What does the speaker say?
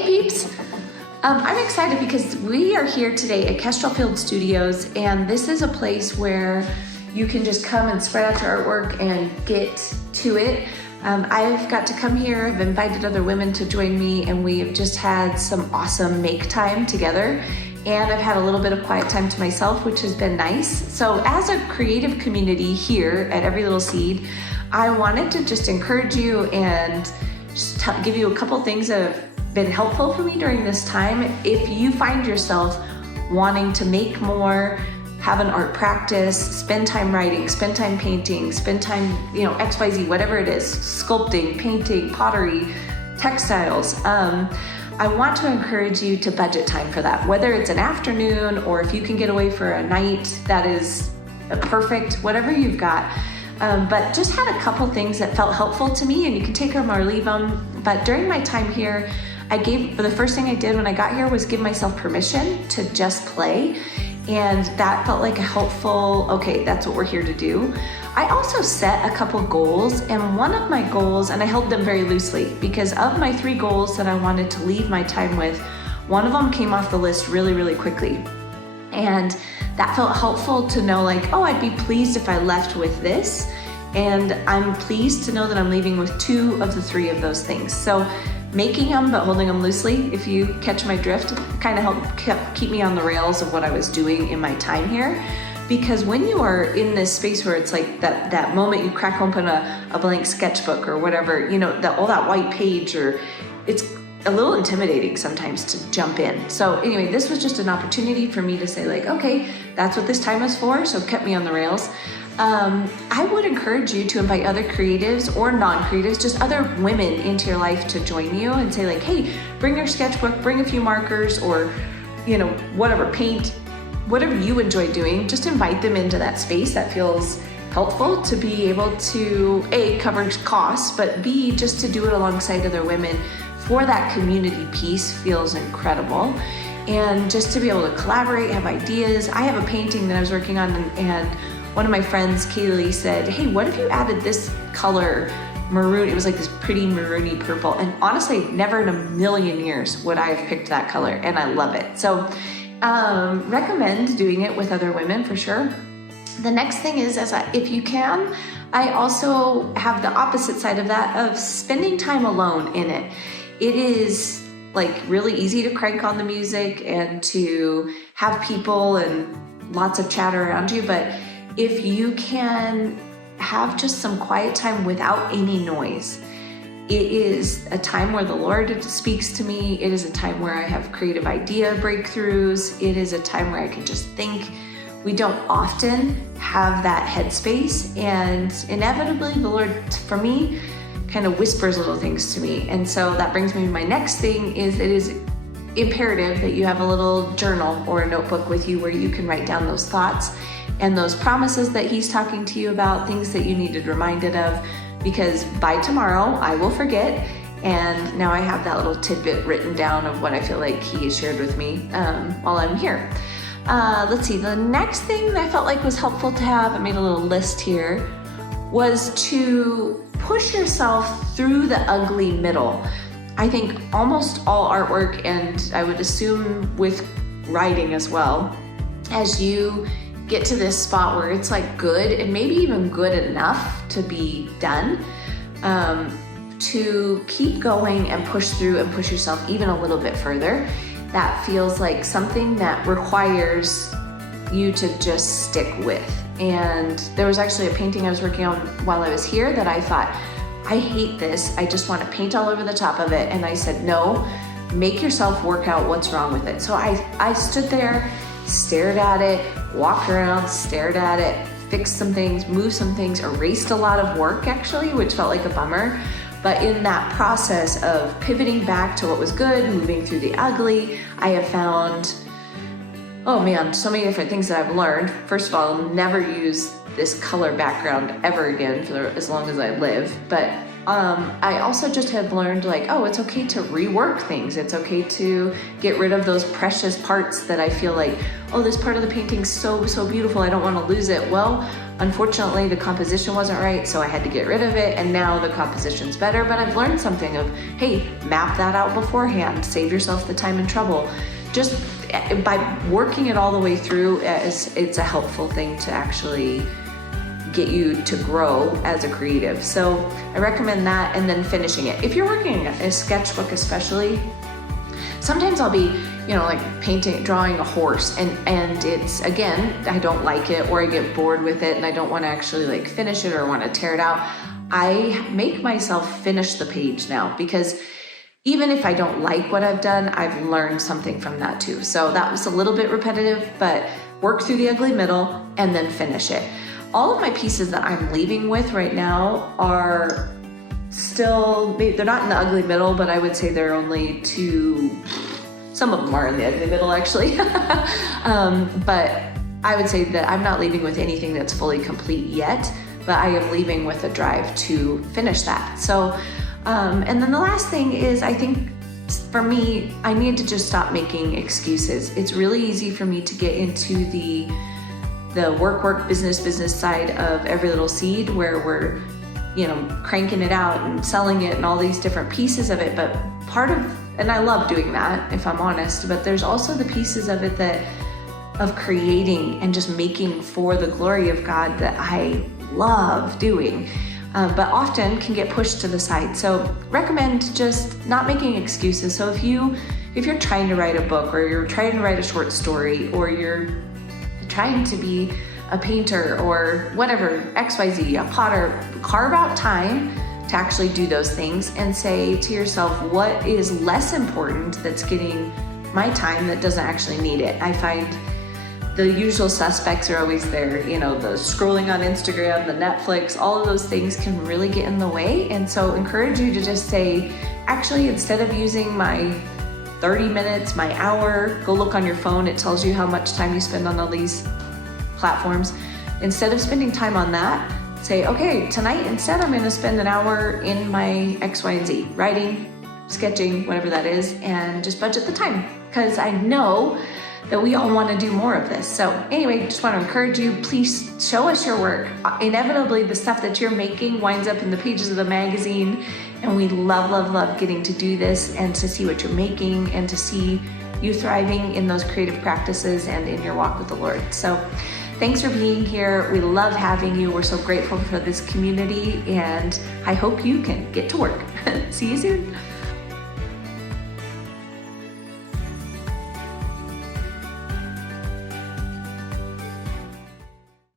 Hey peeps! I'm excited because we are here today at Kestrel Field Studios, and this is a place where you can just come and spread out your artwork and get to it. I've got to come here, I've invited other women to join me, and we have just had some awesome make time together. And I've had a little bit of quiet time to myself, which has been nice. So as a creative community here at Every Little Seed, I wanted to just encourage you and just give you a couple things that have been helpful for me during this time. If you find yourself wanting to make more, have an art practice, spend time writing, spend time painting, spend time, XYZ, whatever it is, sculpting, painting, pottery, textiles, I want to encourage you to budget time for that, whether it's an afternoon or if you can get away for a night, that is perfect, whatever you've got. But just had a couple things that felt helpful to me, and you can take them or leave them. But during my time here, the first thing I did when I got here was give myself permission to just play. And that felt like a helpful, okay, that's what we're here to do. I also set a couple goals, and one of my goals, and I held them very loosely because of my 3 goals that I wanted to leave my time with, one of them came off the list really, really quickly. And that felt helpful to know, like, oh, I'd be pleased if I left with this. And I'm pleased to know that I'm leaving with 2 of the 3 of those things. So making them but holding them loosely, if you catch my drift, kind of helped keep me on the rails of what I was doing in my time here. Because when you are in this space where it's like that moment you crack open a blank sketchbook or whatever, all that white page, or it's a little intimidating sometimes to jump in. So anyway, this was just an opportunity for me to say, like, okay, that's what this time is for, so it kept me on the rails. I would encourage you to invite other creatives or non-creatives, just other women into your life to join you and say, like, hey, bring your sketchbook, bring a few markers, or whatever, paint, whatever you enjoy doing. Just invite them into that space. That feels helpful to be able to A, cover costs, but B, just to do it alongside other women for that community piece feels incredible. And just to be able to collaborate, have ideas. I have a painting that I was working on, and one of my friends, Kaylee, said, hey, what if you added this color, maroon? It was like this pretty maroony purple. And honestly, never in a million years would I have picked that color, and I love it. So recommend doing it with other women for sure. The next thing is, if you can, I also have the opposite side of that, of spending time alone in it. It is like really easy to crank on the music and to have people and lots of chatter around you, but if you can have just some quiet time without any noise, it is a time where the Lord speaks to me. It is a time where I have creative idea breakthroughs. It is a time where I can just think. We don't often have that headspace, and inevitably the Lord, for me, kind of whispers little things to me. And so that brings me to my next thing, is it is imperative that you have a little journal or a notebook with you where you can write down those thoughts and those promises that He's talking to you about, things that you needed reminded of, because by tomorrow I will forget. And now I have that little tidbit written down of what I feel like He has shared with me while I'm here. Let's see, the next thing that I felt like was helpful to have, I made a little list here, was to push yourself through the ugly middle. I think almost all artwork, and I would assume with writing as well, as you get to this spot where it's like good and maybe even good enough to be done, to keep going and push through and push yourself even a little bit further. That feels like something that requires you to just stick with. And there was actually a painting I was working on while I was here that I thought, I hate this, I just want to paint all over the top of it. And I said, no, make yourself work out what's wrong with it. So I stood there, stared at it, walked around, stared at it, fixed some things, moved some things, erased a lot of work actually, which felt like a bummer. But in that process of pivoting back to what was good, moving through the ugly, I have found, oh man, so many different things that I've learned. First of all, I'll never use this color background ever again for as long as I live. But I also just have learned, like, oh, it's okay to rework things. It's okay to get rid of those precious parts that I feel like, oh, this part of the painting's so beautiful, I don't want to lose it. Well, Unfortunately, the composition wasn't right, so I had to get rid of it, and now the composition's better, but I've learned something of, hey, map that out beforehand, save yourself the time and trouble. Just by working it all the way through, it's a helpful thing to actually get you to grow as a creative. So I recommend that, and then finishing it. If you're working a sketchbook especially, sometimes I'll be, like drawing a horse, and it's, again, I don't like it, or I get bored with it and I don't want to actually like finish it or want to tear it out. I make myself finish the page now, because even if I don't like what I've done, I've learned something from that too. So that was a little bit repetitive, but work through the ugly middle and then finish it. All of my pieces that I'm leaving with right now are still, they're not in the ugly middle, but I would say they're only some of them are in the ugly middle actually. But I would say that I'm not leaving with anything that's fully complete yet, but I am leaving with a drive to finish that. So, and then the last thing is, I think for me, I need to just stop making excuses. It's really easy for me to get into the work, business side of Every Little Seed, where we're, cranking it out and selling it and all these different pieces of it. But and I love doing that, if I'm honest, but there's also the pieces of it of creating and just making for the glory of God that I love doing, but often can get pushed to the side. So recommend just not making excuses. So if you're trying to write a book, or you're trying to write a short story, or you're trying to be a painter or whatever, XYZ, a potter, carve out time to actually do those things and say to yourself, what is less important that's getting my time that doesn't actually need it? I find the usual suspects are always there, the scrolling on Instagram, the Netflix, all of those things can really get in the way. And so encourage you to just say, actually, instead of using my 30 minutes, my hour, go look on your phone. It tells you how much time you spend on all these platforms. Instead of spending time on that, say, okay, tonight instead I'm going to spend an hour in my X, Y, and Z, writing, sketching, whatever that is, and just budget the time, because I know that we all want to do more of this. So anyway, just want to encourage you, please show us your work. Inevitably, the stuff that you're making winds up in the pages of the magazine, and we love getting to do this and to see what you're making and to see you thriving in those creative practices and in your walk with the Lord. So thanks for being here. We love having you. We're so grateful for this community, and I hope you can get to work. See you soon.